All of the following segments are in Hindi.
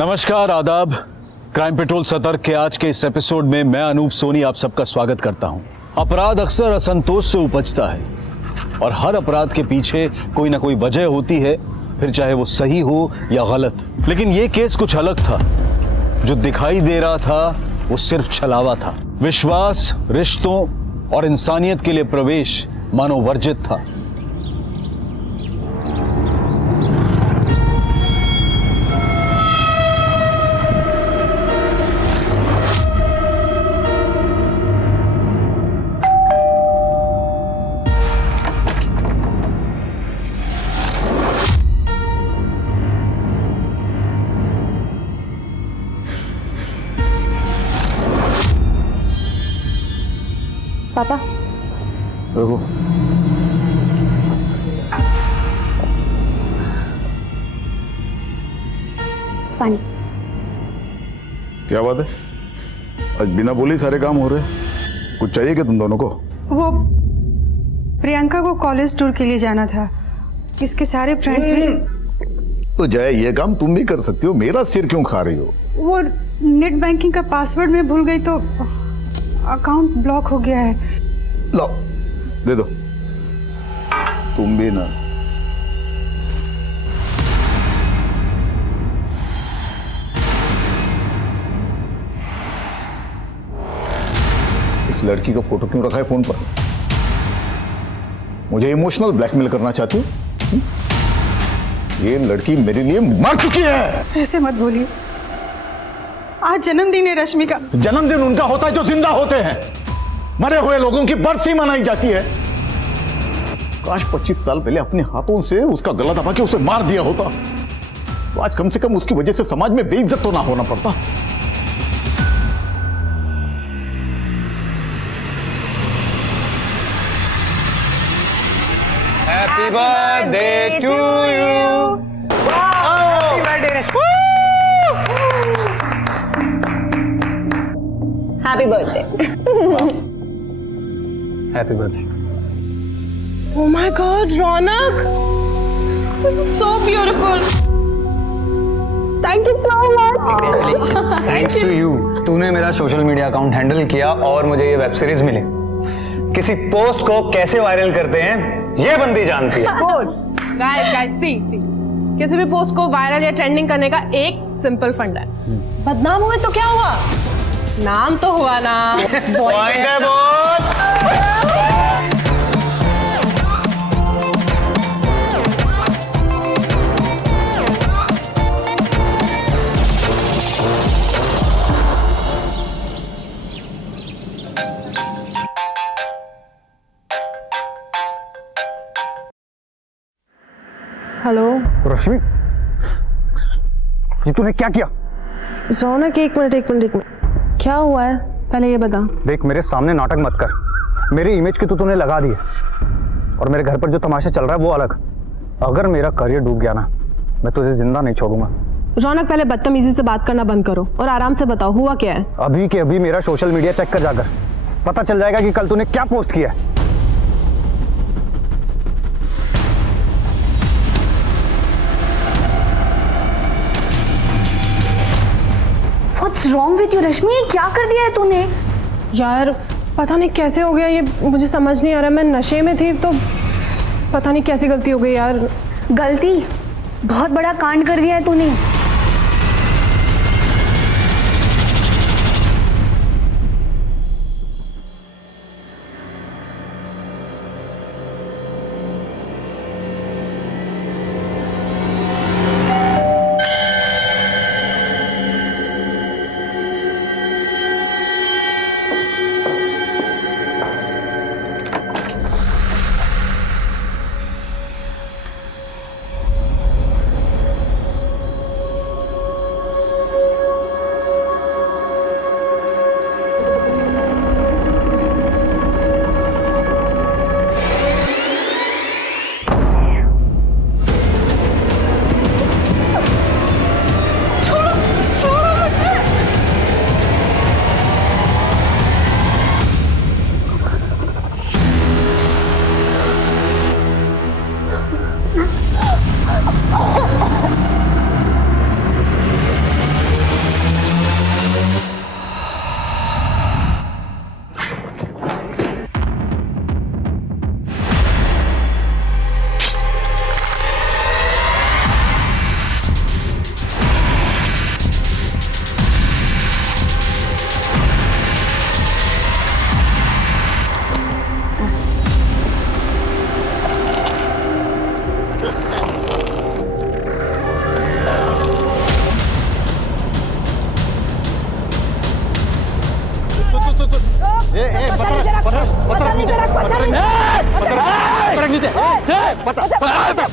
नमस्कार, आदाब। क्राइम पेट्रोल सतर्क के आज के इस एपिसोड में मैं अनूप सोनी आप सबका स्वागत करता हूं। अपराध अक्सर असंतोष से उपजता है और हर अपराध के पीछे कोई ना कोई वजह होती है, फिर चाहे वो सही हो या गलत। लेकिन ये केस कुछ अलग था। जो दिखाई दे रहा था वो सिर्फ छलावा था। विश्वास, रिश्तों और इंसानियत के लिए प्रवेश मानो वर्जित था। पापा रुको। पानी। क्या बात है? आज बिना बोले ही सारे काम हो रहे हैं। कुछ चाहिए क्या तुम दोनों को? वो प्रियंका को कॉलेज टूर के लिए जाना था। इसके सारे फ्रेंड्स भी। तो जय, ये काम तुम भी कर सकती हो, मेरा सिर क्यों खा रही हो? वो नेट बैंकिंग का पासवर्ड मैं भूल गई तो अकाउंट ब्लॉक हो गया है। लो दे दो। तुम भी ना। इस लड़की का फोटो क्यों रखा है फोन पर? मुझे इमोशनल ब्लैकमेल करना चाहती हो? ये लड़की मेरे लिए मर चुकी है। ऐसे मत बोलिए। आज जन्मदिन है रश्मि का। जन्मदिन उनका होता है जो जिंदा होते हैं। मरे हुए लोगों की बरसी मनाई जाती है। काश 25 साल पहले अपने हाथों से उसका गला दबा के उसे मार दिया होता, तो आज कम से कम उसकी वजह से समाज में बेइज्जत तो ना होना पड़ता। Happy birthday to you. Happy birthday, Rashmi. Happy birthday. Happy birthday. Oh my God, Ronak! This is so beautiful. Thank you so much. Thanks to you. तूने मेरा सोशल मीडिया अकाउंट हैंडल किया और मुझे ये वेब सीरीज मिली। किसी पोस्ट को कैसे वायरल करते हैं ये बंदी जानती है। Guys, see. किसी भी पोस्ट को वायरल या ट्रेंडिंग करने का एक सिंपल फंडा है। बदनाम हुए तो क्या हुआ? नाम तो हुआ ना। पॉइंट है बॉस। हेलो रश्मि, ये तूने क्या किया? रौनक, एक मिनट। क्या हुआ है पहले ये बता। देख, मेरे सामने नाटक मत कर। मेरी इमेज की तो तूने लगा दी है और मेरे घर पर जो तमाशा चल रहा है वो अलग। अगर मेरा करियर डूब गया ना, मैं तुझे जिंदा नहीं छोड़ूंगा। रौनक, पहले बदतमीजी से बात करना बंद करो और आराम से बताओ हुआ क्या है। अभी के अभी मेरा सोशल मीडिया चेक कर जाकर, पता चल जाएगा कि कल तूने क्या पोस्ट किया है। What's wrong with you, रश्मि? ये क्या कर दिया है तूने? यार पता नहीं कैसे हो गया ये, मुझे समझ नहीं आ रहा। मैं नशे में थी तो पता नहीं कैसी गलती हो गई यार। गलती? बहुत बड़ा कांड कर दिया है तूने।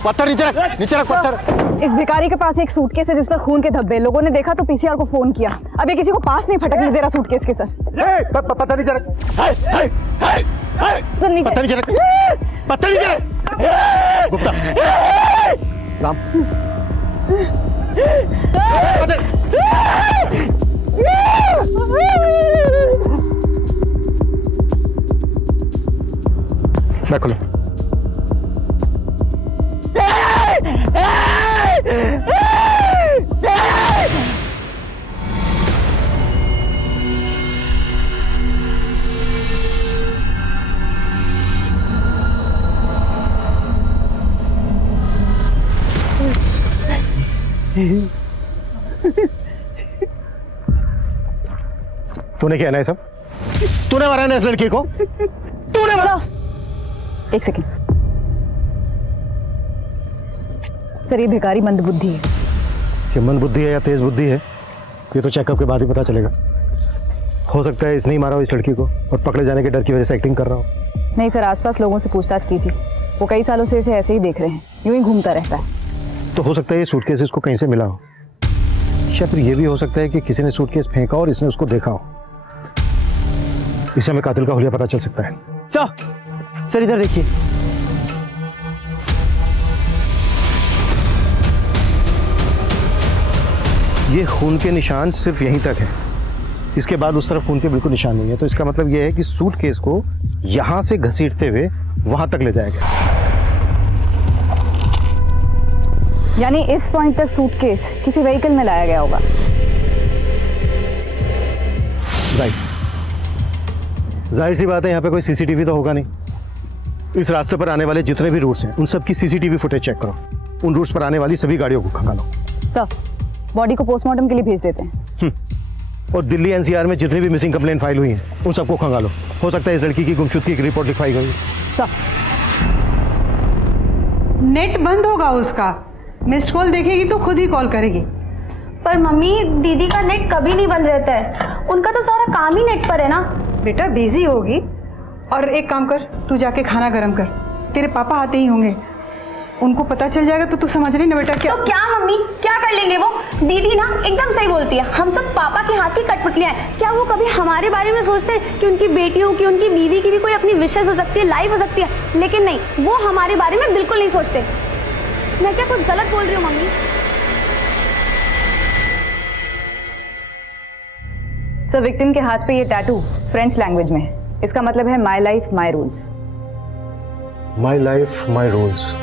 पत्थर नीचे रख पत्थर। इस भिखारी के पास एक सूटकेस है जिस पर खून के धब्बे। लोगों ने देखा तो पीसीआर को फोन किया। अब ये किसी को पास नहीं फटकने दे रहा सूटकेस के सर। पत्थर नीचे रख, तो नीचे पत्थर नीचे रख, पत्थर नीचे रख। गुप्ता, राम, मैं खोलो। तूने क्या है ना ये सब? तूने मारा ना इस लड़की को? तूने मारा? एक सेकेंड सर, ये भिखारी मंदबुद्धि है। ये मंद बुद्धि है या तेज बुद्धि है ये तो चेकअप के बाद ही पता चलेगा। हो सकता है इसने ही मारा हो इस लड़की को और पकड़े जाने के डर की वजह से एक्टिंग कर रहा हो। नहीं सर, आसपास लोगों से पूछताछ की थी। वो कई सालों से इसे ऐसे ही देख रहे हैं, यूं ही घूमता रहता है। तो हो सकता है ये सूटकेस इसको कहीं से मिला हो, या फिर ये भी हो सकता है कि किसी ने सूटकेस फेंका और इसने उसको देखा हो। इससे हमें कातिल का हुलिया पता चल सकता है। सर इधर देखिए। ये खून के निशान सिर्फ यहीं तक है, इसके बाद उस तरफ खून के बिल्कुल निशान नहीं है। तो इसका मतलब यह है कि सूटकेस को यहां से घसीटते हुए वहां तक ले जाया गया। यानी इस पॉइंट तक सूटकेस किसी व्हीकल में लाया गया होगा। राइट, जाहिर सी बात है यहाँ पे कोई सीसीटीवी तो होगा नहीं। इस रास्ते पर आने वाले जितने भी रूट्स हैं उन सब की सीसीटीवी फुटेज चेक करो। उन रूट्स पर आने वाली सभी गाड़ियों को खंगालो। सर, बॉडी को पोस्टमार्टम के लिए भेज देते हैं। और दिल्ली एनसीआर में जितनी भी मिसिंग कंप्लेंट फाइल हुई हैं उन सबको खंगालो। हो सकता है इस लड़की की गुमशुदगी की एक रिपोर्ट लिखवाई गई। सर, नेट बंद होगा उसका। मिस्ड कॉल देखेगी तो खुद ही कॉल करेगी। पर मम्मी, दीदी का नेट कभी नहीं बंद रहता है। उनका तो सारा काम ही नेट पर है ना। बेटा बिजी होगी। और एक काम कर, तू जाके खाना गर्म कर। तेरे पापा आते ही होंगे, उनको पता चल जाएगा तो तू समझ रही ना बेटा क्या। तो क्या मम्मी, क्या कर लेंगे वो? दीदी ना एकदम सही बोलती है। हम सब पापा के हाथ की कठपुतलियां हैं। क्या वो कभी हमारे बारे में सोचते हैं कि उनकी बेटियों की, उनकी बीवी की भी कोई अपनी विशेष हो सकती है, लाइफ हो सकती है? लेकिन नहीं, वो हमारे बारे में बिल्कुल नहीं सोचते। मैं क्या कुछ गलत बोल रही हूँ मम्मी? सर, विक्टिम के हाथ पे ये टैटू फ्रेंच लैंग्वेज में है। इसका मतलब है my life my rules. My life my rules.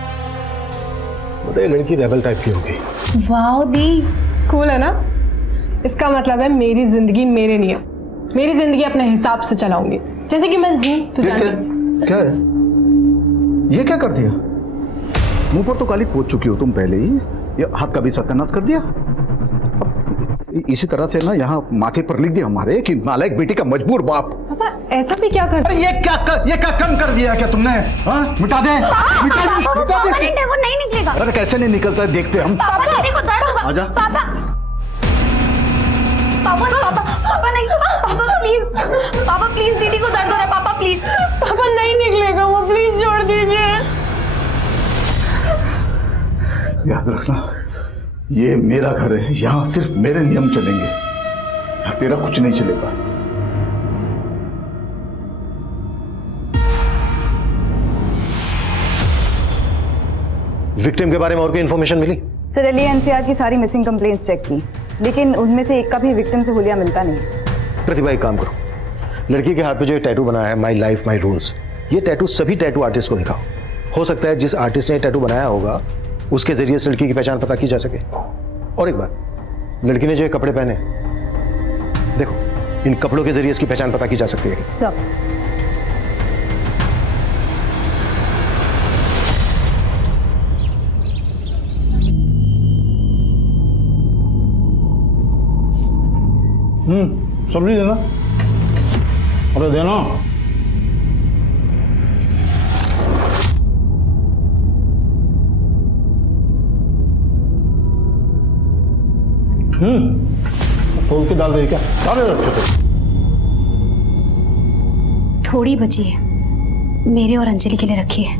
बताइए, लड़की रेबल टाइप की होगी। वाओ दी, कूल है ना? इसका मतलब है मेरी जिंदगी मेरे नियम, मेरी जिंदगी अपने हिसाब से चलाऊंगी, जैसे कि मैं हूं। तू जानती क्या है ये? क्या कर दिया? मुंह पर तो काली पोत चुकी हो तुम पहले ही, ये हाथ का भी सत्यानाश कर दिया। अब इसी तरह से ना यहाँ माथे पर लिख दिया हमारे कि नालायक बेटी का मजबूर बाप। पापा ऐसा भी क्या कर? अरे ये क्या कम कर दिया क्या तुमने? हाँ, मिटा दे, मिटा दे। वो नहीं निकलेगा। अरे कैसे नहीं निकलता है, देखते हम। पापा, दीदी को दर्द होगा। आजा। पापा, पापा, पापा, पापा नहीं, पापा प्लीज, पापा प्लीज, दीदी को दर्द हो रहा है, पापा प्लीज। पापा नहीं निकलेगा वो, प्लीज छोड़ दीजिए। याद रखना, ये मेरा घर है, यहाँ सिर्फ मेरे नियम चलेंगे, यहाँ तेरा कुछ नहीं चलेगा। विक्टिम के बारे में और कोई इन्फॉर्मेशन मिली? सर, दिल्ली एनसीआर की सारी मिसिंग कंप्लेंट्स चेक की, लेकिन उनमें से एक का भी विक्टिम से हुलिया मिलता नहीं। प्रतिभा, एक काम करो, लड़की के हाथ पे जो टैटू बना है माई लाइफ माई रूल्स, ये टैटू सभी टैटू आर्टिस्ट को दिखाओ। हो सकता है जिस आर्टिस्ट ने टैटू बनाया होगा उसके जरिए इस लड़की की पहचान पता की जा सके। और एक बात, लड़की ने जो ये कपड़े पहने, देखो, इन कपड़ों के जरिए इसकी पहचान पता की जा सकती है। सर, सब्जी देना। अरे देना। तोल के डाल दे क्या? डाल दे अच्छे से। थोड़ी बची है, मेरे और अंजलि के लिए रखी है।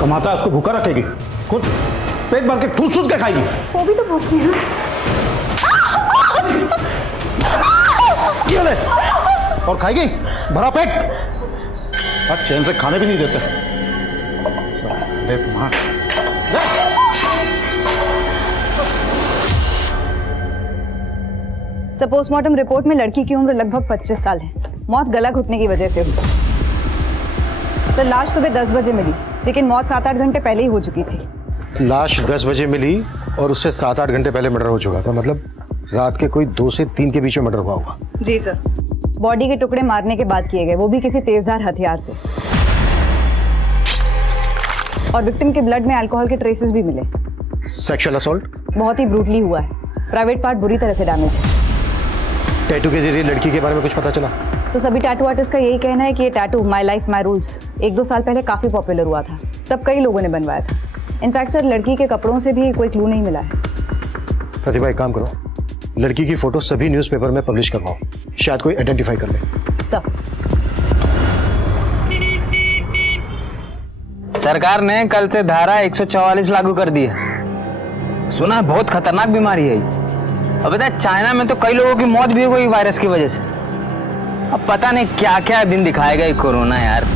कमाता है उसको भूखा रखेगी, खुद पेट भर के ठूस ठूस के खाएगी। वो भी तो भूखे हैं। ये ले, और खाएगी भरा पेट, अब चैन से खाने भी नहीं देते। ले तुम्हारा पोस्टमार्टम रिपोर्ट में लड़की की उम्र लगभग 25 साल है। मौत गला घुटने की वजह से हुई। सर, लाश सुबह 10 बजे मिली, लेकिन मौत 7-8 घंटे पहले ही हो चुकी थी। लाश 10 बजे मिली और उससे 7-8 घंटे पहले मर्डर हो चुका था, मतलब रात के कोई 2 से 3 के बीच में मर्डर हुआ होगा। जी सर। बॉडी के टुकड़े मारने के बाद किए गए, वो भी किसी तेजधार हथियार से। और विक्टिम के ब्लड में अल्कोहल के ट्रेसेस भी मिले। सेक्सुअल असॉल्ट बहुत ही ब्रूटली हुआ है। प्राइवेट पार्ट बुरी तरह से डैमेज है। टैटू के जरिए लड़की के बारे में कुछ पता चला? तो सभी टैटू आर्टिस्ट का यही कहना है कि ये tattoo my life my rules 1-2 साल पहले काफ़ी पॉपुलर हुआ था। तब कई लोगों ने बनवाया था। इनफैक्ट सर, लड़की के कपड़ों से भी कोई क्लू नहीं मिला है। प्रतिभा, एक काम करो, लड़की की फोटो सभी न्यूज़पेपर में पब्लिश करवाओ, शायद कोई आइडेंटिफाई कर ले। सर, सरकार ने कल से धारा 144 लागू कर दी है। सुना है बहुत खतरनाक बीमारी है ये। अब पता है चाइना में तो कई लोगों की मौत भी हो गई वायरस की वजह से। अब पता नहीं क्या क्या दिन दिखाएगा ये कोरोना यार।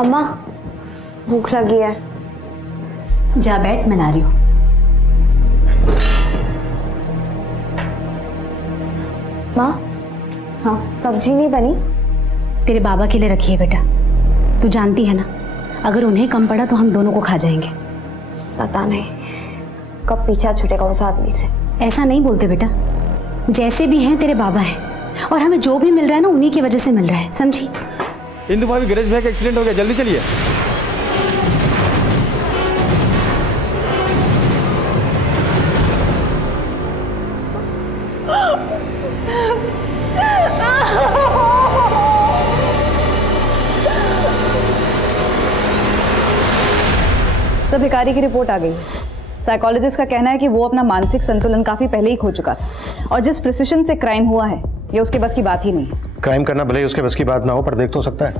अम्मा, भूख लगी है। जा बैठ, मैं ला रही हूँ। माँ, हाँ, सब्जी नहीं बनी? तेरे बाबा के लिए रखी है बेटा। तू जानती है ना, अगर उन्हें कम पड़ा तो हम दोनों को खा जाएंगे। पता नहीं कब पीछा छूटेगा उस आदमी से। ऐसा नहीं बोलते बेटा, जैसे भी हैं तेरे बाबा हैं, और हमें जो भी मिल रहा है ना उन्हीं की वजह से मिल रहा है, समझी? इंदु भाभी, गणेश भैया का एक्सीडेंट हो गया, जल्दी चलिए। सर, भिखारी की रिपोर्ट आ गई है। साइकोलॉजिस्ट का कहना है कि वो अपना मानसिक संतुलन काफी पहले ही खो चुका था, और जिस प्रिसिशन से क्राइम हुआ है ये उसके बस की बात ही नहीं है। क्राइम करना भले ही उसके बस की बात ना हो, पर देख तो सकता है।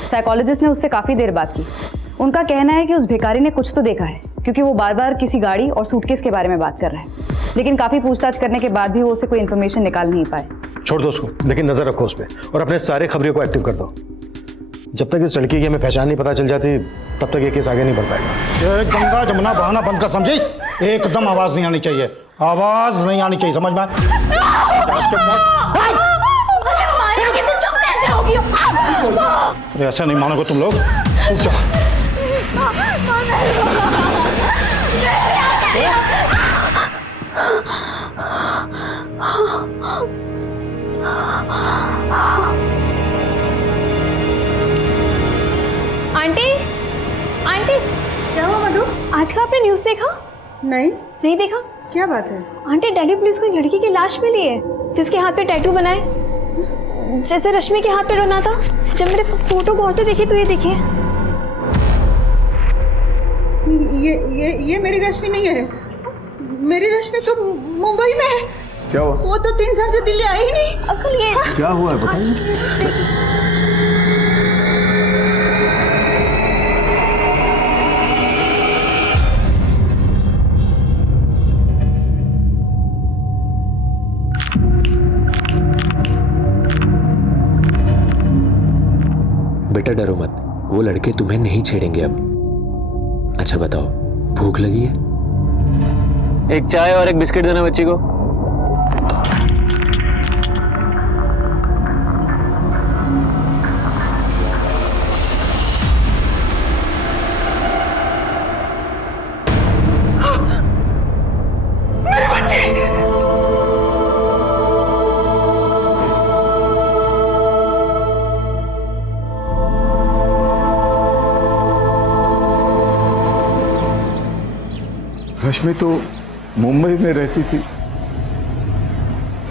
साइकोलॉजिस्ट ने उससे काफी देर बात की। उनका कहना है कि उस भिखारी ने कुछ तो देखा है, क्योंकि वो बार बार किसी गाड़ी और सूटकेस के बारे में बात कर रहा है। लेकिन काफी पूछताछ करने के बाद भी वो उससे कोई इन्फॉर्मेशन निकाल नहीं पाए। छोड़ दो उसको, लेकिन नजर रखो उस पर, और अपने सारे खबरियों को एक्टिव कर दो। जब तक इस लड़की की हमें पहचान नहीं पता चल जाती, तब तक ये केस आगे नहीं बढ़ पाएगा। ये गंगा जमुना बहाना बंद कर, समझी? एकदम आवाज नहीं आनी चाहिए, आवाज नहीं आनी चाहिए, समझ में? ऐसा नहीं मानोगे तुम लोग। आंटी, आंटी, क्या हुआ मधु? आज का आपने न्यूज़ देखा? नहीं देखा? क्या बात है? आंटी, दिल्ली पुलिस को एक लड़की की लाश मिली है जिसके हाथ पे टैटू बनाए, जैसे रश्मि के हाथ पे बना था। जब मैंने फोटो गौर से देखी तो ये देखिए। ये मेरी रश्मि नहीं है। मेरी रश्मि तो मुंबई में है। क्या हुआ? वो तो 3 साल से दिल्ली आई ही नहीं। अंकल, ये क्या हुआ है बताइए। देखिए। बेटा डरो मत, वो लड़के तुम्हें नहीं छेड़ेंगे अब। अच्छा बताओ, भूख लगी है? एक चाय और एक बिस्किट देना बच्ची को। रश्मि तो मुंबई में रहती थी।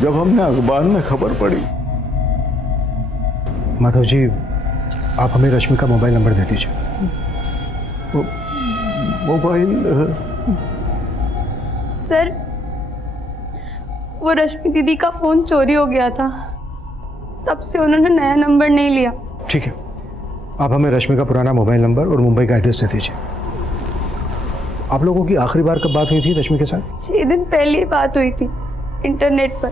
जब हमने अखबार में खबर पड़ी। माधव जी, आप हमें रश्मि का मोबाइल नंबर दे दीजिए। मोबाइल? सर, वो रश्मि दीदी का फोन चोरी हो गया था, तब से उन्होंने नया नंबर नहीं लिया। ठीक है, आप हमें रश्मि का पुराना मोबाइल नंबर और मुंबई का एड्रेस दे दीजिए। आप लोगों की आखिरी बार कब बात हुई थी रश्मि के साथ? 6 दिन पहले ही बात हुई थी, इंटरनेट पर।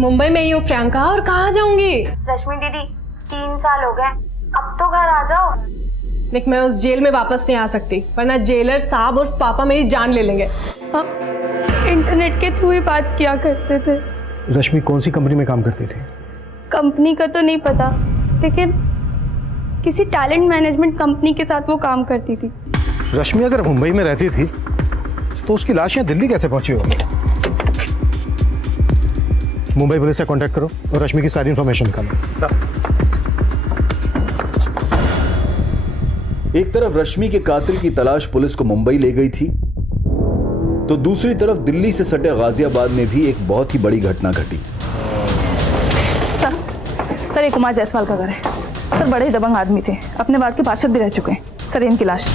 मुंबई में ही हो प्रियंका, और कहाँ जाऊंगी? रश्मि दीदी, 3 साल हो गए, अब तो घर आ जाओ। देख, मैं उस जेल में वापस नहीं आ सकती, वरना जेलर साहब और पापा मेरी जान ले लेंगे। हम इंटरनेट के थ्रू ही बात किया करते थे। रश्मि कौन सी कंपनी में काम करती थी? कंपनी का तो नहीं पता, लेकिन किसी टैलेंट मैनेजमेंट कंपनी के साथ वो काम करती थी। रश्मि अगर मुंबई में रहती थी तो उसकी लाश यहाँ दिल्ली कैसे पहुंची होगी? मुंबई पुलिस से कांटेक्ट करो और रश्मि की सारी इंफॉर्मेशन निकालो। एक तरफ रश्मि के कातिल की तलाश पुलिस को मुंबई ले गई थी, तो दूसरी तरफ दिल्ली से सटे गाजियाबाद में भी एक बहुत ही बड़ी घटना घटी। सर, ये कुमार जायसवाल का घर है। सर, बड़े ही दबंग आदमी थे, अपने वार्ड के पार्षद भी रह चुके हैं। सर, इनकी लाश।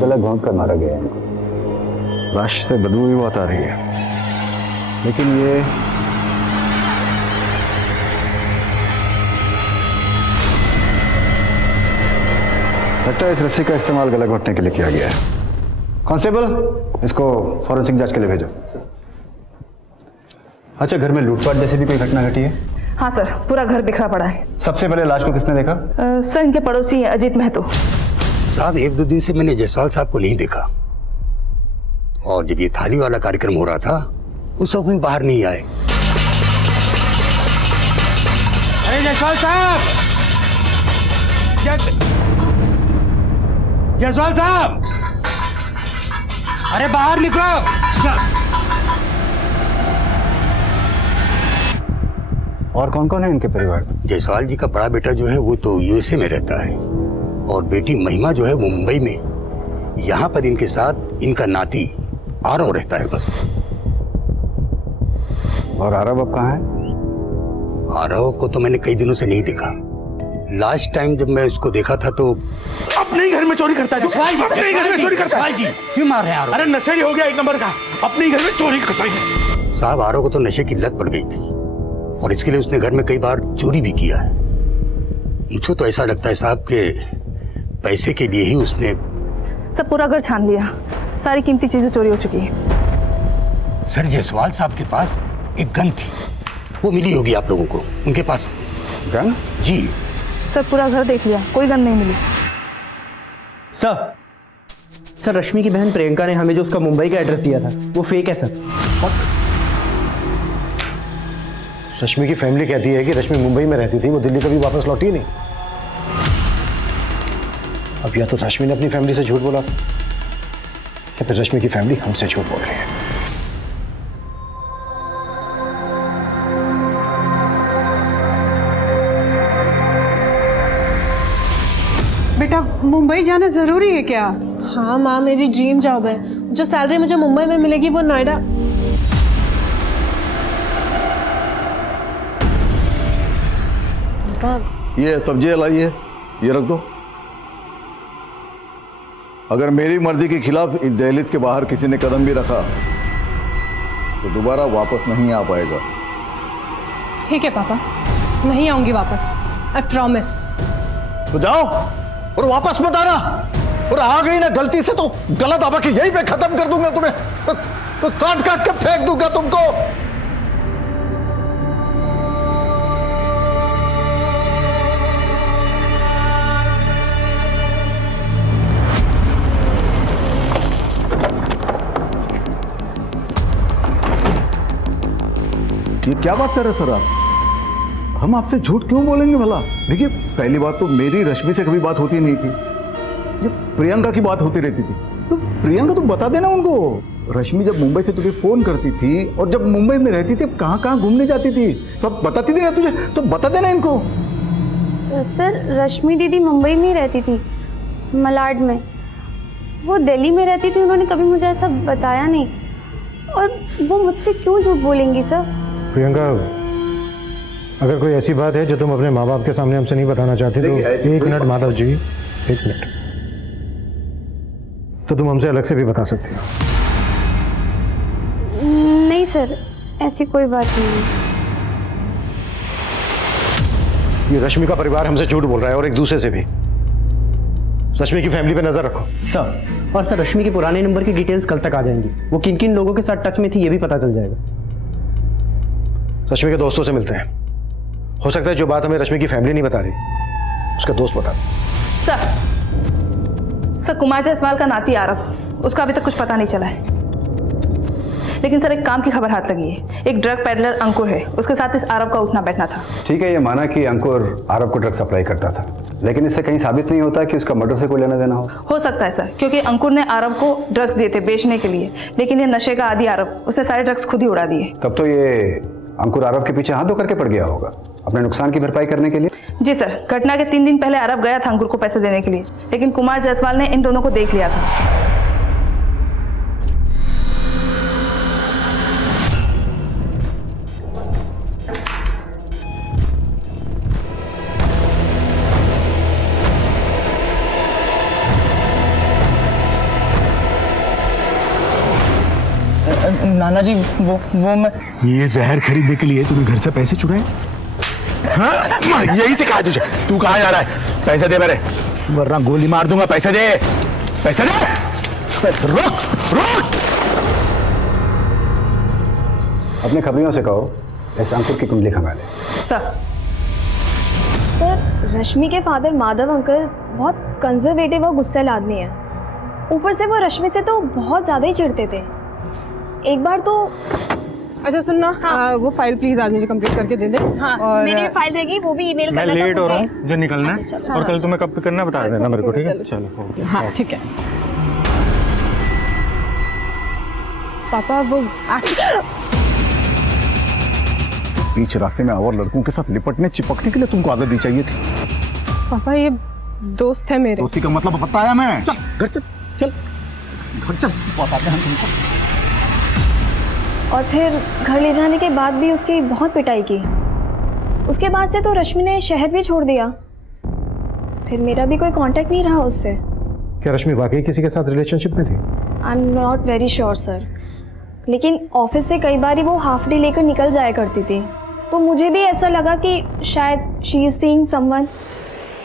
गला घोंट कर मारा गया इनको। लाश से बदबू भी बहुत आ रही है, लेकिन ये लगता है इस रस्सी का इस्तेमाल गला घोटने के लिए किया गया है। कांस्टेबल, इसको फॉरेंसिक जांच के लिए भेजो। अच्छा, घर में लूटपाट जैसी भी कोई घटना घटी है? हाँ सर, पूरा घर बिखरा पड़ा है। सबसे पहले लाश को किसने देखा? सर, इनके पड़ोसी अजीत महतो। साहब, 1-2 दिन से मैंने जायसवाल साहब को नहीं देखा, और जब ये थाली वाला कार्यक्रम हो रहा था उस वक्त भी बाहर नहीं आए। अरे जायसवाल साहब, जायसवाल साहब, अरे बाहर निकलो। और कौन कौन है इनके परिवार में? जायसवाल जी का बड़ा बेटा जो है वो तो यूएसए में रहता है, और बेटी महिमा जो है मुंबई में। यहाँ पर इनके साथ इनका नाती आरव रहता है बस। और आरव अब कहाँ है? आरव को तो मैंने कई दिनों से नहीं देखा। लास्ट टाइम जब मैं उसको देखा था तो अपने ही घर में चोरी करता है। अपने ही घर में चोरी करता है। जी, क्यों मार रहे हैं आरव? अरे नशे ही हो गया एक नंबर का, अपने ही घर में चोरी करता है। साहब, आरव को तो नशे की लत पड़ गई थी, और इसके लिए उसने घर में कई बार चोरी भी किया है। मुझे तो ऐसा लगता है साहब के पैसे के लिए ही उसने। सब पूरा घर छान लिया, सारी कीमती चीजें चोरी हो चुकी है। सर, जायसवाल साहब के पास एक गन थी, वो मिली होगी आप लोगों को। उनके पास गन? जी सर, पूरा घर देख लिया, कोई गन नहीं मिली। सर, रश्मि की बहन प्रियंका ने हमें जो उसका मुंबई का एड्रेस दिया था वो फेक है सर। रश्मि की फैमिली कहती है कि रश्मि मुंबई में रहती थी, वो दिल्ली कभी वापस लौटी ही नहीं। अब या तो रश्मि ने अपनी फैमिली से झूठ बोला या फिर रश्मि की फैमिली हमसे झूठ बोल रही है। बेटा, मुंबई जाना जरूरी है क्या? हाँ माँ, मेरी ड्रीम जॉब है। जो सैलरी मुझे मुंबई में मिलेगी वो नोएडा। ये सब्जी लाइए, ये रख दो। अगर मेरी मर्जी के खिलाफ इस दहलीज के बाहर किसी ने कदम भी रखा तो दोबारा वापस नहीं आ पाएगा। ठीक है पापा, नहीं आऊंगी वापस, आई प्रॉमिस। तो जाओ और वापस मत आना। और आ गई ना गलती से तो गला दबा के यहीं पे खत्म कर दूंगा तुम्हें, तो काट काट के फेंक दूंगा तुमको। ये क्या बात कर रहे सर आप? हम आपसे झूठ क्यों बोलेंगे भला? देखिए, पहली बात तो मेरी रश्मि से कभी बात होती नहीं थी, ये प्रियंका की बात होती रहती थी। तो प्रियंका तुम बता देना उनको। रश्मि जब मुंबई से तुझे फोन करती थी और जब मुंबई में रहती थी कहाँ कहाँ घूमने जाती थी सब बताती थी ना तुझे, तो बता देना इनको। सर रश्मि दीदी मुंबई में ही रहती थी, मलाड में। वो दिल्ली में रहती थी, उन्होंने कभी मुझे ऐसा बताया नहीं। और वो मुझसे क्यों झूठ बोलेंगी सर? प्रियंका, अगर कोई ऐसी बात है जो तुम अपने माँ बाप के सामने हमसे नहीं बताना चाहते तो एक मिनट माधव जी, एक मिनट, तो तुम हमसे अलग से भी बता सकते हो। नहीं सर, ऐसी कोई बात नहीं है। ये रश्मि का परिवार हमसे झूठ बोल रहा है और एक दूसरे से भी। रश्मि की फैमिली पे नजर रखो सर। और सर, रश्मि के पुराने नंबर की डिटेल्स कल तक आ जाएंगी। वो किन किन लोगों के साथ टच में थी ये भी पता चल जाएगा। रश्मि के दोस्तों से मिलते हैं, हो सकता है जो बात हमें रश्मि की फैमिली नहीं बता रही उसका दोस्त बता। सर कुमार जायसवाल का नाती आरव, उसका अभी तक कुछ पता नहीं चला है। लेकिन सर एक काम की खबर हाथ लगी है। एक ड्रग पेडलर अंकुर है, उसके साथ इस आरव का उठना बैठना था। ठीक है, ये माना कि अंकुर आरव को ड्रग सप्लाई करता था, लेकिन इससे कहीं साबित नहीं होता कि उसका मर्डर से कोई लेना देना हो सकता है सर, क्योंकि अंकुर ने आरव को ड्रग्स दिए थे बेचने के लिए, लेकिन ये नशे का आदी आरव, उसने सारे ड्रग्स खुद ही उड़ा दिए। तब तो ये अंकुर आरव के पीछे हाथ धो करके पड़ गया होगा अपने नुकसान की भरपाई करने के लिए। जी सर, घटना के 3 दिन पहले आरव गया था अंकुर को पैसे देने के लिए, लेकिन कुमार जायसवाल ने इन दोनों को देख लिया था। नाना जी, वो मैं ये जहर खरीदने के लिए तूने घर से पैसे चुराए? हाँ, यही से कहा तुझे। तू कहाँ जा रहा है? पैसे दे मेरे, वरना गोली मार दूंगा। पैसे दे, पैसे दे, पैसे। रोक रोक। अपने खबरियों से कहो इस अंकुर की कुंडली खंगा ले। सर, रश्मि के फादर माधव अंकल बहुत कंजर्वेटिव और गुस्सैल आदमी है। ऊपर से वो रश्मि से तो बहुत ज़्यादा ही चिढ़ते थे। एक बार तो अच्छा सुनना, वो फाइल प्लीज आज मुझे कंप्लीट करके दे दे। हाँ, और मेरी फाइल रहेगी, वो भी ईमेल मैं करना था लेट हो रहा मुझे। हूँ, जो निकलना है। और कल तुम्हें कब तक करना बता देना मेरे को, ठीक है? चलो। हाँ ठीक है पापा। वो बीच रास्ते में और लड़कों के साथ लिपटने चिपकने के लिए तुमको आदत दी चाहिए थी। पापा ये दोस्त है मेरे। दोस्ती का मतलब बताया मैं। चल घर चल, चल घर चल, बताते हैं तुमको। और फिर घर ले जाने के बाद भी उसकी बहुत पिटाई की। उसके बाद से तो रश्मि ने शहर भी छोड़ दिया। फिर मेरा भी कोई कांटेक्ट नहीं रहा उससे। क्या रश्मि वाकई किसी के साथ रिलेशनशिप में थी? I am not very sure sir, लेकिन ऑफिस से कई बार वो हाफ डे लेकर निकल जाया करती थी, तो मुझे भी ऐसा लगा कि शायद she is seeing someone,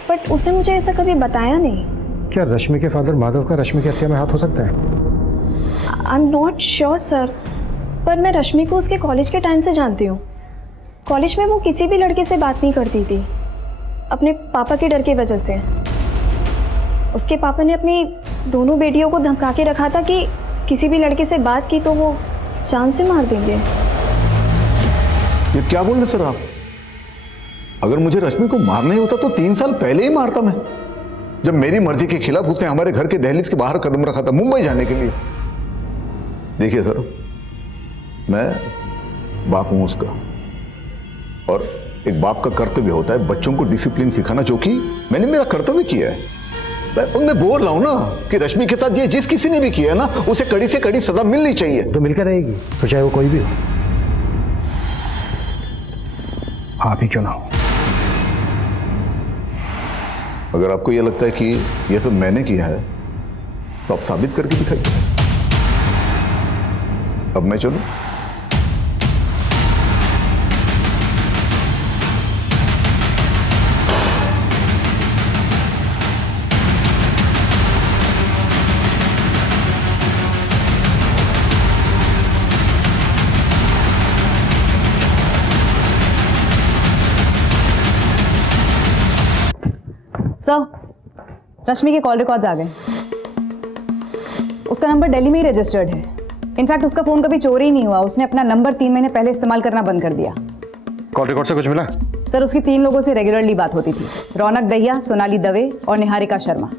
but उसने मुझे ऐसा कभी बताया नहीं। क्या रश्मि के फादर माधव का रश्मि की हत्या में हाथ हो सकता है? I am not sure sir, पर मैं रश्मि को उसके कॉलेज के टाइम से जानती हूँ। कॉलेज में वो किसी भी लड़के से बात नहीं करती थी, अपने पापा के डर की वजह से। उसके पापा ने अपनी दोनों बेटियों को धमका के रखा था कि किसी भी लड़के से बात की तो वो जान से मार देंगे। ये क्या बोल रहे सर आप? अगर मुझे रश्मि को मारना ही होता तो 3 साल पहले ही मारता मैं, जब मेरी मर्जी के खिलाफ उसने हमारे घर के दहलीज के बाहर कदम रखा था मुंबई जाने के लिए। देखिए सर, मैं बाप हूं उसका, और एक बाप का कर्तव्य होता है बच्चों को डिसिप्लिन सिखाना, जो कि मैंने मेरा कर्तव्य किया है। मैं बोल रहा हूं ना कि रश्मि के साथ ये जिस किसी ने भी किया है ना, उसे कड़ी से कड़ी सजा मिलनी चाहिए। तो मिलकर रहेगी, तो चाहे वो कोई भी हो, आप ही क्यों ना हो। अगर आपको यह लगता है कि यह सब मैंने किया है तो आप साबित करके दिखाइए। अब मैं चलूं? सर, रश्मि के कॉल रिकॉर्ड्स आ गए। उसका नंबर दिल्ली में ही रजिस्टर्ड है। इनफैक्ट उसका फोन कभी चोरी ही नहीं हुआ। उसने अपना नंबर 3 महीने पहले इस्तेमाल करना बंद कर दिया। कॉल रिकॉर्ड से कुछ मिला? सर, उसकी 3 लोगों से रेगुलरली बात होती थी। रौनक दहिया, सोनाली दवे और निहारिका शर्मा।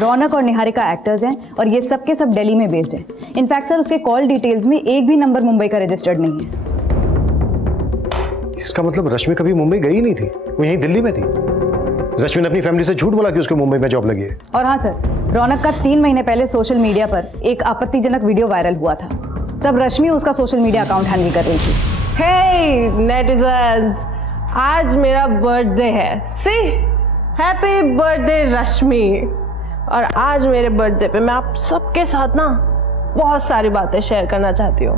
रौनक और निहारिका एक्टर्स हैं और ये सब के सब दिल्ली में बेस्ड हैं। इनफैक्ट सर, उसके कॉल डिटेल्स में एक भी नंबर मुंबई का रजिस्टर्ड नहीं है। इसका मतलब रश्मि कभी मुंबई गई नहीं थी, वो यहीं दिल्ली में थी। रश्मि ने अपनी फैमिली से झूठ बोला कि उसको मुंबई में जॉब लगी है। और हाँ सर, रौनक का 3 महीने पहले सोशल मीडिया पर एक आपत्तिजनक वीडियो वायरल हुआ था। तब रश्मि उसका सोशल मीडिया अकाउंट हैंडल कर रही थी। हे नेटिजन्स, आज मेरा बर्थडे है। सी, हैप्पी बर्थडे रश्मि। और आज मेरे बर्थडे पे मैं आप सबके साथ ना बहुत सारी बातें शेयर करना चाहती हूँ।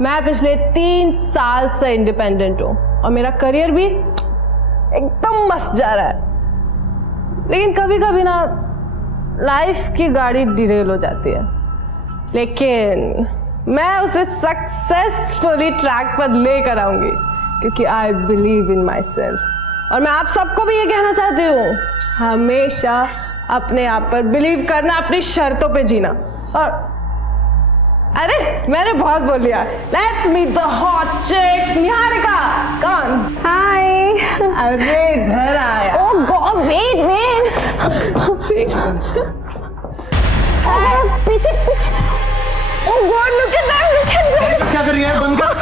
मैं पिछले 3 साल से इंडिपेंडेंट हूँ और मेरा करियर भी एकदम मस्त जा रहा है। लेकिन कभी कभी ना लाइफ की गाड़ी डिरेल हो जाती है, लेकिन मैं उसे सक्सेसफुली ट्रैक पर लेकर आऊंगी क्योंकि I believe in my self. और मैं आप सबको भी ये कहना चाहती हूँ, हमेशा अपने आप पर बिलीव करना, अपनी शर्तों पे जीना। और अरे मैंने बहुत बोल लिया। लेट्स मीट द हॉट चिक निहारिका। कौन? हाय। अरे इधर आया। Oh god, wait wait. पीछे पीछे। Oh god, look at that, look at that. क्या कर रही है? बंद कर।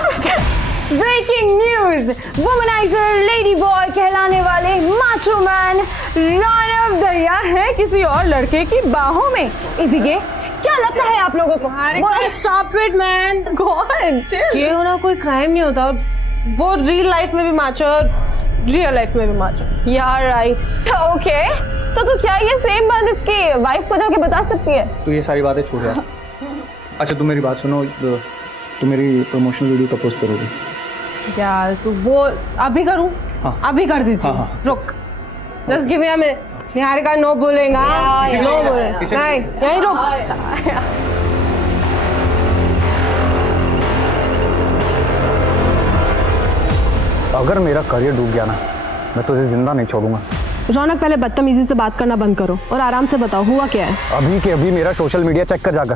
Breaking news, womaniser lady boy कहलाने वाले माचो मैन रौनक दहिया है किसी और लड़के की बाहों में। इसी के क्या लगता है आप लोगों को? स्टॉप इट मैन, ये होना कोई क्राइम नहीं होता। वो रियल लाइफ में भी माचो और रियल लाइफ में भी माचो। यार राइट, ओके। तो क्या ये सेम बात इसकी वाइफ को जाके बता सकती है? तो ये सारी बातें छोड़ यार। अच्छा तुम मेरी बात सुनो, तुम मेरी प्रमोशनल वीडियो कब पोस्ट करोगी? यार तू बोल, अभी करूं? हाँ। अभी कर दीजिए। हाँ, हाँ। रुक, just give me a minute. Niharika no बोलेगा, नो बोले नहीं, यहीं रुक। अगर मेरा करियर डूब गया ना, मैं तुझे जिंदा नहीं छोड़ूंगा। रौनक, पहले बदतमीजी से बात करना बंद करो और आराम से बताओ हुआ क्या है। अभी के अभी मेरा सोशल मीडिया चेक कर जाकर,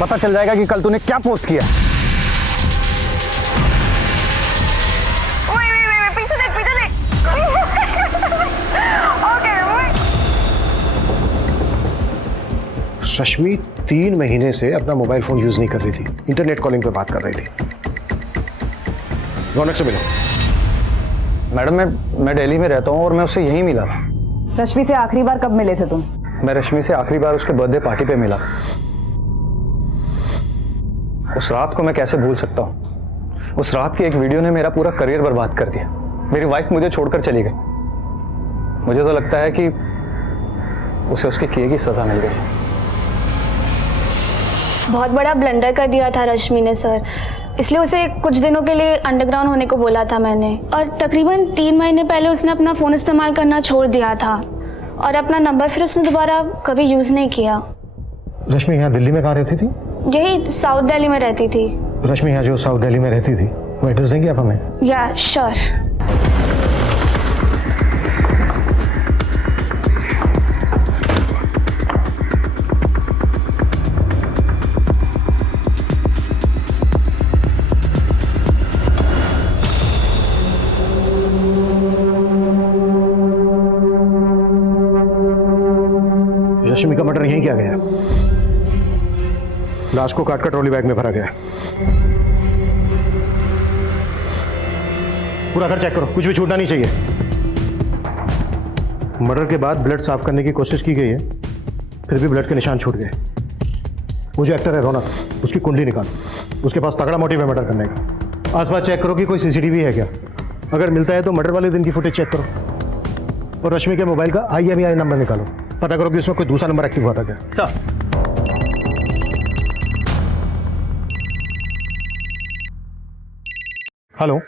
पता चल जाएगा कि कल तूने क्या पोस्ट किया। रश्मि 3 महीने से अपना मोबाइल फोन यूज नहीं कर रही थी, इंटरनेट कॉलिंग पे बात कर रही थी। रौनक से मिलो। मैडम मैं दिल्ली में रहता हूँ और मैं उससे यहीं मिला था। रश्मि से आखिरी बार कब मिले थे तुम? मैं रश्मि से आखिरी बार उसके बर्थडे पार्टी पे मिला। उस रात को मैं कैसे भूल सकता हूँ? उस रात की एक वीडियो ने मेरा पूरा करियर बर्बाद कर दिया। मेरी वाइफ मुझे छोड़कर चली गई। मुझे तो लगता है कि उसे उसके किए की सजा मिल गई। बहुत बड़ा ब्लंडर कर दिया था रश्मि ने सर, इसलिए उसे कुछ दिनों के लिए अंडरग्राउंड होने को बोला था मैंने। और तकरीबन 3 महीने पहले उसने अपना फ़ोन इस्तेमाल करना छोड़ दिया था और अपना नंबर फिर उसने दोबारा कभी यूज़ नहीं किया। रश्मि यहाँ दिल्ली में कहाँ रहती थी? यही साउथ दिल्ली में रहती थी। रश्मि यहाँ जो साउथ दिल्ली में रहती थी वो एड्रेस देंगे आप हमें? या श्योर। रश्मि का मर्डर यहीं किया गया। लाश को काटकर ट्रॉली बैग में भरा गया। पूरा घर चेक करो, कुछ भी छूटना नहीं चाहिए। मर्डर के बाद ब्लड साफ करने की कोशिश की गई है, फिर भी ब्लड के निशान छूट गए। वो जो एक्टर है रौनक, उसकी कुंडली निकालो, उसके पास तगड़ा मोटिव है मर्डर करने का। आसपास चेक करो कि कोई सीसीटीवी है क्या। अगर मिलता है तो मर्डर वाले दिन की फुटेज चेक करो और रश्मि के मोबाइल का IMEI नंबर निकालो, पता करो कि उसमें कोई दूसरा नंबर एक्टिव हुआ था क्या। हेलो,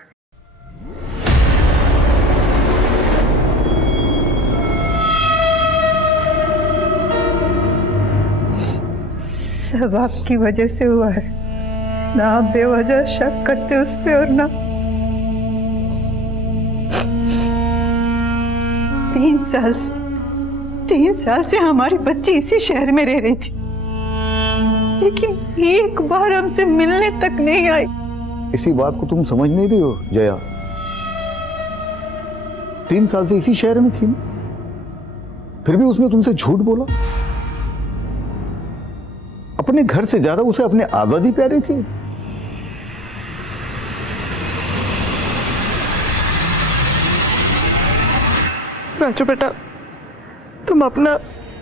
सब आपकी वजह से हुआ है ना। आप बेवजह शक करते उस पे और ना 3 3 साल से हमारी बच्ची इसी शहर में रह रही थी, लेकिन एक बार हमसे मिलने तक नहीं आई। इसी बात को तुम समझ नहीं रही हो जया? 3 साल से इसी शहर में थी ना, फिर भी उसने तुमसे झूठ बोला। अपने घर से ज्यादा उसे अपने आजादी प्यारी थी। राजू बेटा, तुम अपना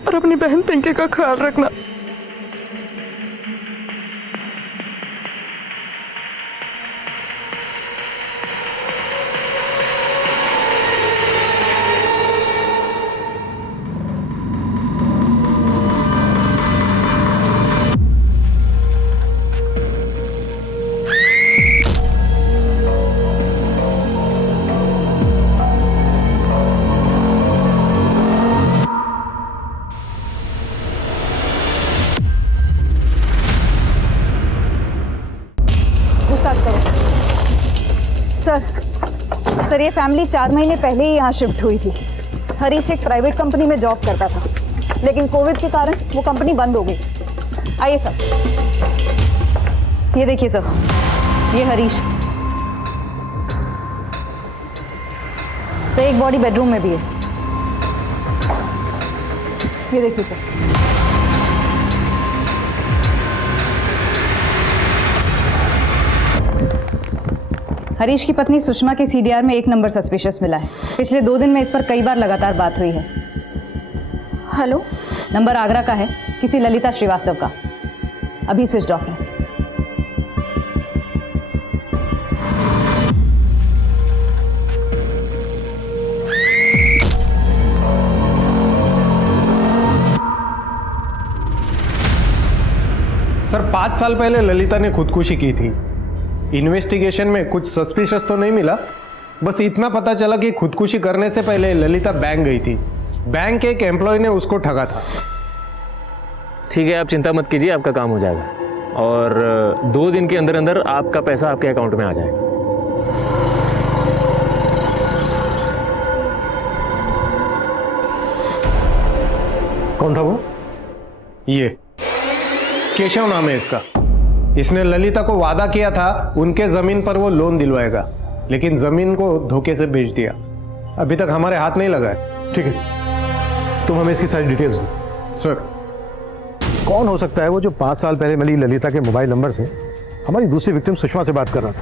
और अपनी बहन पिंकी का ख्याल रखना। सर, ये फैमिली 4 महीने पहले ही यहाँ शिफ्ट हुई थी। हरीश एक प्राइवेट कंपनी में जॉब करता था, लेकिन कोविड के कारण वो कंपनी बंद हो गई। आइए सर, ये देखिए सर, ये हरीश। सर, एक बॉडी बेडरूम में भी है। ये देखिए सर। हरीश की पत्नी सुषमा के सीडीआर में 1 नंबर सस्पिशियस मिला है। पिछले 2 दिन में इस पर कई बार लगातार बात हुई है। हेलो, नंबर आगरा का है, किसी ललिता श्रीवास्तव का। अभी स्विच ऑफ है। सर 5 साल पहले ललिता ने खुदकुशी की थी। इन्वेस्टिगेशन में कुछ सस्पिशियस तो नहीं मिला, बस इतना पता चला कि खुदकुशी करने से पहले ललिता बैंक गई थी। बैंक के एक एम्प्लॉय ने उसको ठगा था। ठीक है, आप चिंता मत कीजिए, आपका काम हो जाएगा और 2 दिन के अंदर अंदर आपका पैसा आपके अकाउंट में आ जाएगा। कौन था वो? ये केशव नाम है इसका। इसने ललिता को वादा किया था उनके जमीन पर वो लोन दिलवाएगा, लेकिन जमीन को धोखे से बेच दिया। अभी तक हमारे हाथ नहीं लगा है। ठीक है, तुम हमें इसकी सारी डिटेल्स दो। सर, कौन हो सकता है वो जो 5 साल पहले मिली ललिता के मोबाइल नंबर से हमारी दूसरी विक्टिम सुषमा से बात कर रहा था?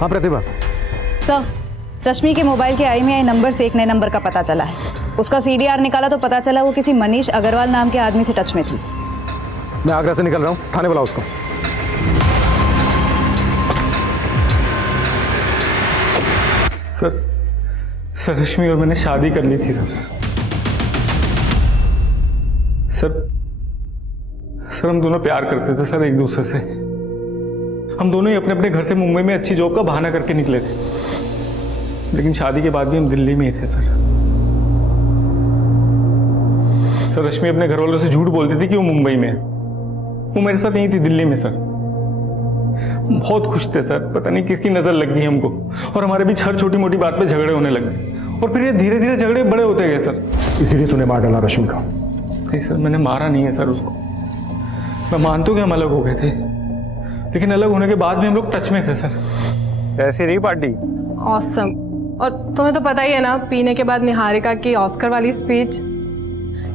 हाँ प्रतिभा। सर, रश्मि के मोबाइल के IMEI नंबर से एक नए नंबर का पता चला है। उसका CDR निकाला तो पता चला वो किसी मनीष अग्रवाल नाम के आदमी से टच में थी। मैं आगरा से निकल रहा हूँ, थाने बुलाओ उसको। सर, रश्मि और मैंने शादी कर ली थी सर, हम दोनों प्यार करते थे सर एक दूसरे से। हम दोनों ही अपने अपने घर से मुंबई में अच्छी जॉब का बहाना करके निकले थे, लेकिन शादी के बाद भी हम दिल्ली में ही थे सर। रश्मि अपने घर वालों से झूठ बोलती थी कि वो मुंबई में है। वो मेरे साथ यहीं थी दिल्ली में सर। बहुत खुश थे सर, पता नहीं किसकी नजर लग गई हमको और हमारे बीच हर छोटी मोटी बात पे झगड़े होने लगे और फिर ये धीरे धीरे झगड़े बड़े होते गए सर। इसीलिए तूने मार डाला रश्मि को? नहीं सर, मैंने मारा नहीं है सर उसको। मैं मानता हूँ कि हम अलग हो गए थे, लेकिन अलग होने के बाद भी हम लोग टच में थे सर। ऐसी रही पार्टी? ऑसम। और तुम्हें तो पता ही है ना, पीने के बाद निहारिका की ऑस्कर वाली स्पीच।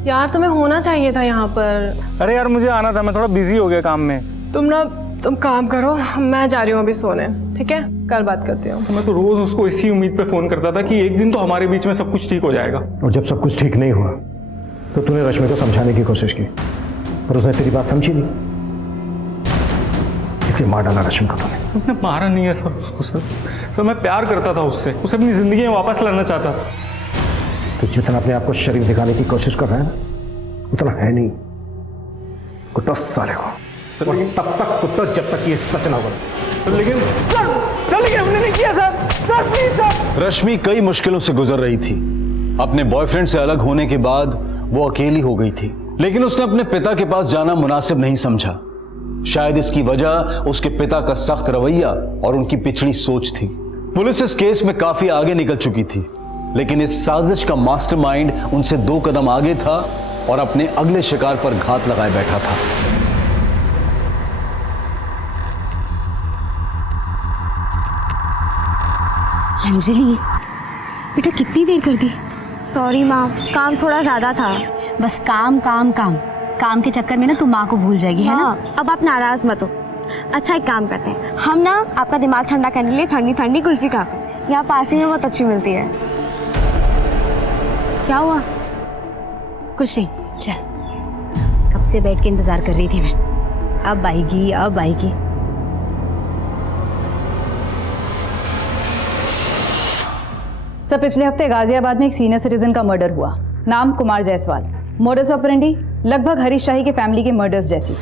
यार तुम्हें होना चाहिए था यहाँ पर। अरे यार मुझे आना था, मैं थोड़ा बिजी हो गया काम में। तुम काम करो, मैं जा रही हूँ अभी सोने। ठीक है, कल बात करती हूँ। मैं तो रोज उसको इसी उम्मीद पे फोन करता था कि एक दिन तो हमारे बीच में सब कुछ ठीक हो जाएगा। और जब सब कुछ ठीक नहीं हुआ तो तूने रश्मि को समझाने की कोशिश की, पर उसने तेरी बात समझी नहीं, इसलिए मार डाला रश्मि को तूने। मैंने मारा नहीं है सर उसको सर, मैं प्यार करता था उससे, उसे अपनी जिंदगी में वापस लाना चाहता था। तो जितना अपने आप को शरीफ दिखाने की कोशिश कर रहा है ना, उतना है नहीं। कुत्ता साले को सर, लेकिन तब तक कुत्ता जब तक ये सच ना बोले। लेकिन हमने नहीं किया सर। रश्मि कई मुश्किलों से गुजर रही थी। अपने बॉयफ्रेंड से अलग होने के बाद वो अकेली हो गई थी, लेकिन उसने अपने पिता के पास जाना मुनासिब नहीं समझा। शायद इसकी वजह उसके पिता का सख्त रवैया और उनकी पिछड़ी सोच थी। पुलिस इस केस में काफी आगे निकल चुकी थी, लेकिन इस साजिश का मास्टरमाइंड उनसे 2 कदम आगे था और अपने अगले शिकार पर घात लगाए बैठा था। अंजलि बेटा कितनी देर कर दी? सॉरी माँ, काम थोड़ा ज़्यादा था। बस काम काम काम काम के चक्कर में ना तू माँ को भूल जाएगी, है ना? अब आप नाराज मत हो। अच्छा एक काम करते हैं, हम ना आपका दिमाग ठंडा करने के लिए ठंडी ठंडी कुल्फी खाते हैं, यहाँ पास ही में बहुत अच्छी मिलती है। क्या हुआ? कुछ नहीं, चल। कब से बैठ के इंतजार कर रही थी मैं, अब आएगी अब आएगी। सर पिछले हफ्ते गाजियाबाद में एक सीनियर सिटीजन का मर्डर हुआ। नाम कुमार जायसवाल। मोडस ऑपरेंडी लगभग हरीश शाही के फैमिली के मर्डर्स जैसी।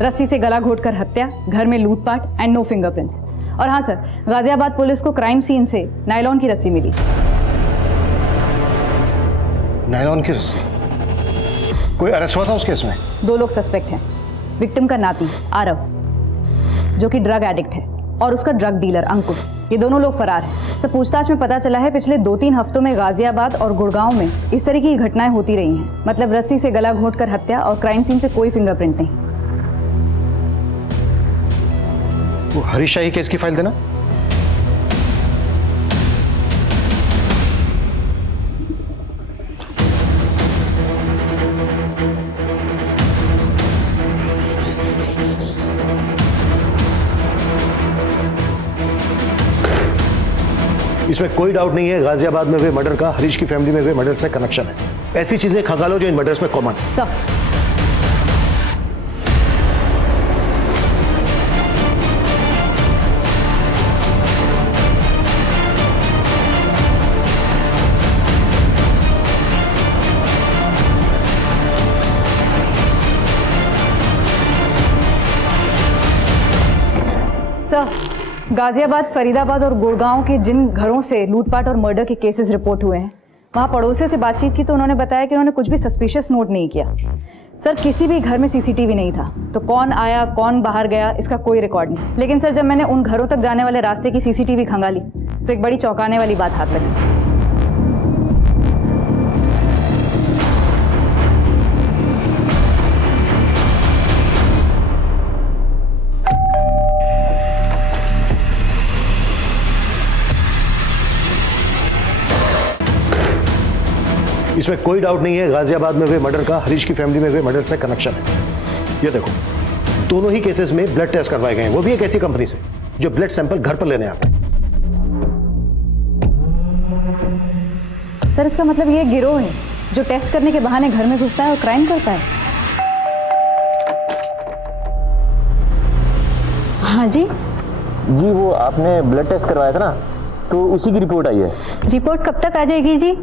रस्सी से गला घोटकर हत्या, घर में लूटपाट एंड नो फिंगरप्रिंट्स। और हाँ सर, गाजियाबाद पुलिस को क्राइम सीन से नायलॉन की रस्सी मिली। नायलॉन की रस्सी? कोई अरेस्ट हुआ था उस केस में? 2 लोग सस्पेक्ट हैं। विक्टिम का नाती आरव, जो कि ड्रग एडिक्ट है, और उसका ड्रग डीलर अंकुर। ये दोनों लोग फरार हैं। सब पूछताछ में पता चला है पिछले 2-3 हफ्तों में गाजियाबाद और गुड़गांव में इस तरह की घटनाएं होती रही हैं। मतलब रस्सी से गला घोंटकर हत्या और क्राइम सीन से कोई फिंगरप्रिंट नहीं। वो हरीश शाही केस की फाइल देना। इसमें कोई डाउट नहीं है, गाजियाबाद में हुए मर्डर का हरीश की फैमिली में हुए मर्डर से कनेक्शन है। ऐसी चीजें खंगालो जो इन मर्डर्स में कॉमन है। गाजियाबाद, फरीदाबाद और गुड़गांव के जिन घरों से लूटपाट और मर्डर के केसेस रिपोर्ट हुए हैं, वहां पड़ोसियों से बातचीत की तो उन्होंने बताया कि उन्होंने कुछ भी सस्पिशियस नोट नहीं किया। सर किसी भी घर में सीसीटीवी नहीं था, तो कौन आया कौन बाहर गया इसका कोई रिकॉर्ड नहीं। लेकिन सर जब मैंने उन घरों तक जाने वाले रास्ते की सीसीटीवी खंगाली तो एक बड़ी चौंकाने वाली बात हाथ लगी। इसमें कोई डाउट नहीं है, गाजियाबाद में हुए मर्डर का हरीश की फैमिली में हुए मर्डर से कनेक्शन है। ये देखो, दोनों ही केसेस में ब्लड टेस्ट करवाए गए हैं, वो भी एक ऐसी कंपनी से जो ब्लड सैंपल घर पर लेने आता है। सर इसका मतलब ये गिरोह है जो टेस्ट करने के बहाने घर में घुसता है और क्राइम करता है। हाँ जी जी, वो आपने ब्लड टेस्ट करवाया था ना, तो उसी की रिपोर्ट आई है। रिपोर्ट कब तक आ जाएगी जी?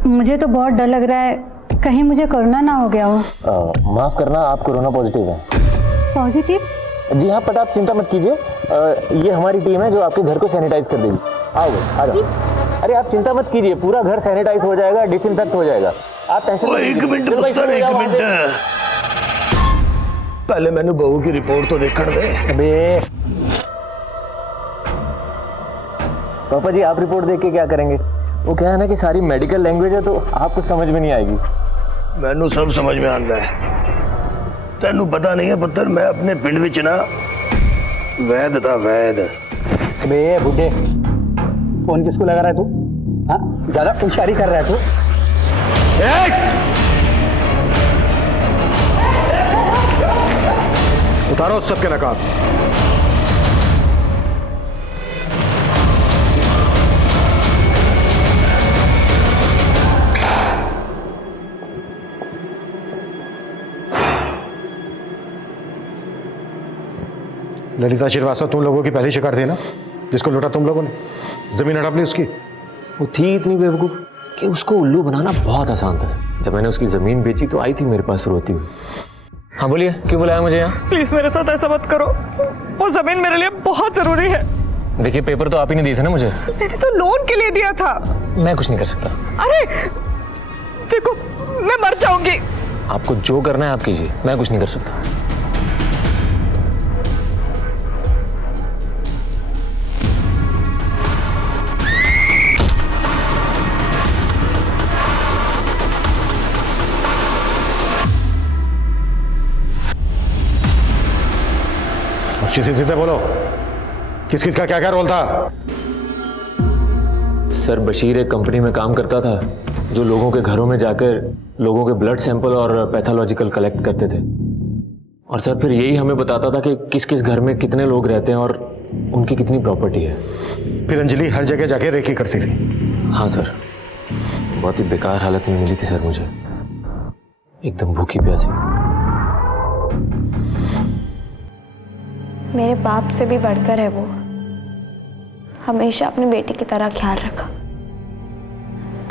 मुझे तो बहुत डर लग रहा है, कहीं मुझे कोरोना ना हो गया हो। माफ करना, आप कोरोना पॉजिटिव हैं। पॉजिटिव? जी हाँ, बट आप चिंता मत कीजिए, ये हमारी टीम है जो आपके घर को सैनिटाइज कर देगी। आओगे, आ जाओ। अरे आप चिंता मत कीजिए, पूरा घर सैनिटाइज हो जाएगा, डिसइंफेक्ट हो जाएगा। आप टेंशन एक मिनट पुत्र, एक मिनट, पहले मैंने बहू की रिपोर्ट तो देखने दे। अबे पापा जी, आप रिपोर्ट देख के क्या करेंगे? वो क्या है ना कि सारी मेडिकल लैंग्वेज है, तो आपको समझ में नहीं आएगी। मैनू सब समझ में आता है। तेनू पता नहीं है पुत्र, मैं अपने पिंड विच ना वैद था, वैद। अबे बुड्ढे, फोन किसको लगा रहा है तू? हाँ, ज्यादा होशियारी कर रहा है तू। उतारो सबके नकाब। ललिता श्रीवास्तव तुम लोगों की पहली शिकार थी ना, जिसको लूटा तुम लोगों ने? जमीन हड़प ली उसकी? वो थी इतनी बेवकूफ कि उसको उल्लू बनाना बहुत आसान था सर। जब मैंने उसकी जमीन बेची तो आई थी मेरे पास रोती हुई। हाँ बोलिए, क्यों बुलाया मुझे यहाँ? प्लीज मेरे साथ ऐसा मत करो, वो जमीन मेरे लिए बहुत जरूरी है। देखिए, पेपर तो आप ही ने दिए थे ना मुझे। मैंने तो लोन के लिए दिया था। मैं कुछ नहीं कर सकता। अरे देखो, मैं मर जाऊंगी। आपको जो करना है आप कीजिए, मैं कुछ नहीं कर सकता। सीधे सीधे बोलो, किस किस का क्या क्या रोल था? सर बशीर एक कंपनी में काम करता था जो लोगों के घरों में जाकर लोगों के ब्लड सैंपल और पैथोलॉजिकल कलेक्ट करते थे। और सर फिर यही हमें बताता था कि किस किस घर में कितने लोग रहते हैं और उनकी कितनी प्रॉपर्टी है। फिर अंजलि हर जगह जाके रेकी करती थी? हाँ सर, बहुत ही बेकार हालत में मिली थी सर मुझे, एकदम भूखी प्यासी। मेरे बाप से भी बढ़कर है वो, हमेशा अपनी बेटी की तरह ख्याल रखा।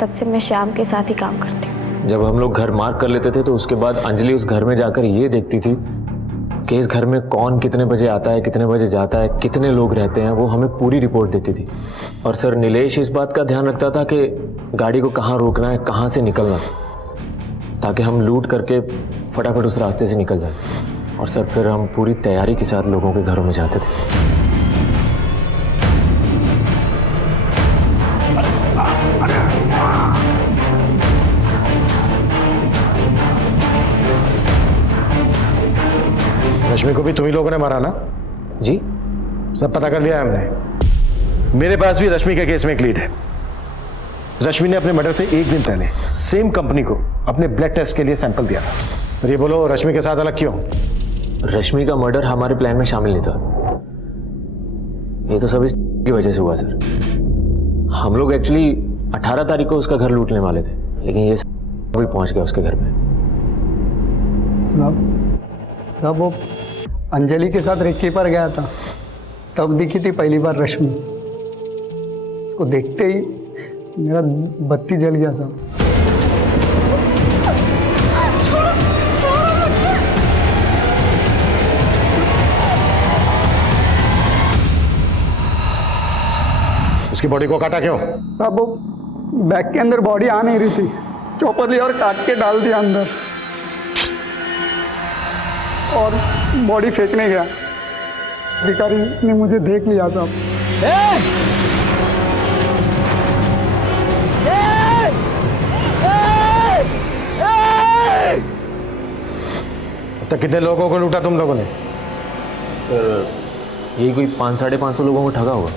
तब से मैं श्याम के साथ ही काम करती हूँ। जब हम लोग घर मार्क कर लेते थे तो उसके बाद अंजलि उस घर में जाकर ये देखती थी कि इस घर में कौन कितने बजे आता है, कितने बजे जाता है, कितने लोग रहते हैं, वो हमें पूरी रिपोर्ट देती थी। और सर नीलेश इस बात का ध्यान रखता था कि गाड़ी को कहाँ रोकना है, कहाँ से निकलना, ताकि हम लूट करके फटाफट उस रास्ते से निकल जाए। और सर फिर हम पूरी तैयारी के साथ लोगों के घरों में जाते थे। रश्मि को भी तुम ही लोगों ने मारा ना? जी सब पता कर लिया है हमने। मेरे पास भी रश्मि के केस में एक लीड है। रश्मि ने अपने मर्डर से एक दिन पहले सेम कंपनी को अपने ब्लड टेस्ट के लिए सैंपल दिया था। और ये बोलो रश्मि के साथ अलग क्यों? रश्मि का मर्डर हमारे प्लान में शामिल नहीं था, ये तो सब इसकी वजह से हुआ सर। हम लोग एक्चुअली 18 तारीख को उसका घर लूटने वाले थे, लेकिन ये भी पहुंच गया उसके घर पे। साहब वो अंजलि के साथ रेकी पर गया था, तब दिखी थी पहली बार रश्मि। उसको देखते ही मेरा बत्ती जल गया साहब। उसकी बॉडी को काटा क्यों? साहब वो बैग के अंदर बॉडी आ नहीं रही थी, चॉपर लिया और काट के डाल दिया अंदर और बॉडी फेंकने गया। अधिकारी ने मुझे देख लिया साहब। तो कितने लोगों को लूटा तुम लोगों ने? सर यही कोई 500-550 लोगों को ठगा होगा।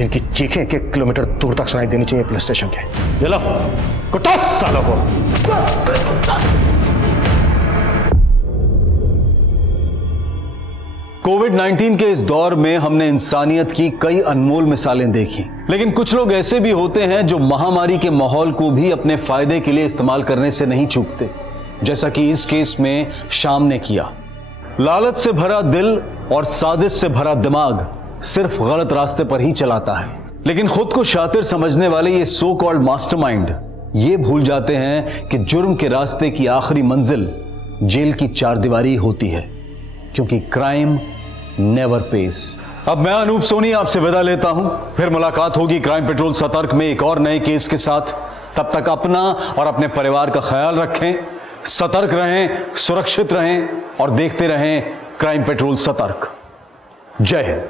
इनकी चीखें 1 किलोमीटर दूर तक सुनाई देनी चाहिए पुलिस स्टेशन के। ये लो कुटा सालों को। कोविड-19 के इस दौर में हमने इंसानियत की कई अनमोल मिसालें देखी, लेकिन कुछ लोग ऐसे भी होते हैं जो महामारी के माहौल को भी अपने फायदे के लिए इस्तेमाल करने से नहीं चूकते, जैसा कि इस केस में श्याम ने किया। लालच से भरा दिल और साजिश से भरा दिमाग सिर्फ गलत रास्ते पर ही चलाता है, लेकिन खुद को शातिर समझने वाले ये सो कॉल्ड मास्टरमाइंड ये भूल जाते हैं कि जुर्म के रास्ते की आखिरी मंजिल जेल की चारदीवारी होती है, क्योंकि क्राइम नेवर पेज। अब मैं अनूप सोनी आपसे विदा लेता हूं, फिर मुलाकात होगी क्राइम पेट्रोल सतर्क में एक और नए केस के साथ। तब तक अपना और अपने परिवार का ख्याल रखें, सतर्क रहें, सुरक्षित रहें और देखते रहें क्राइम पेट्रोल सतर्क। जय हिंद।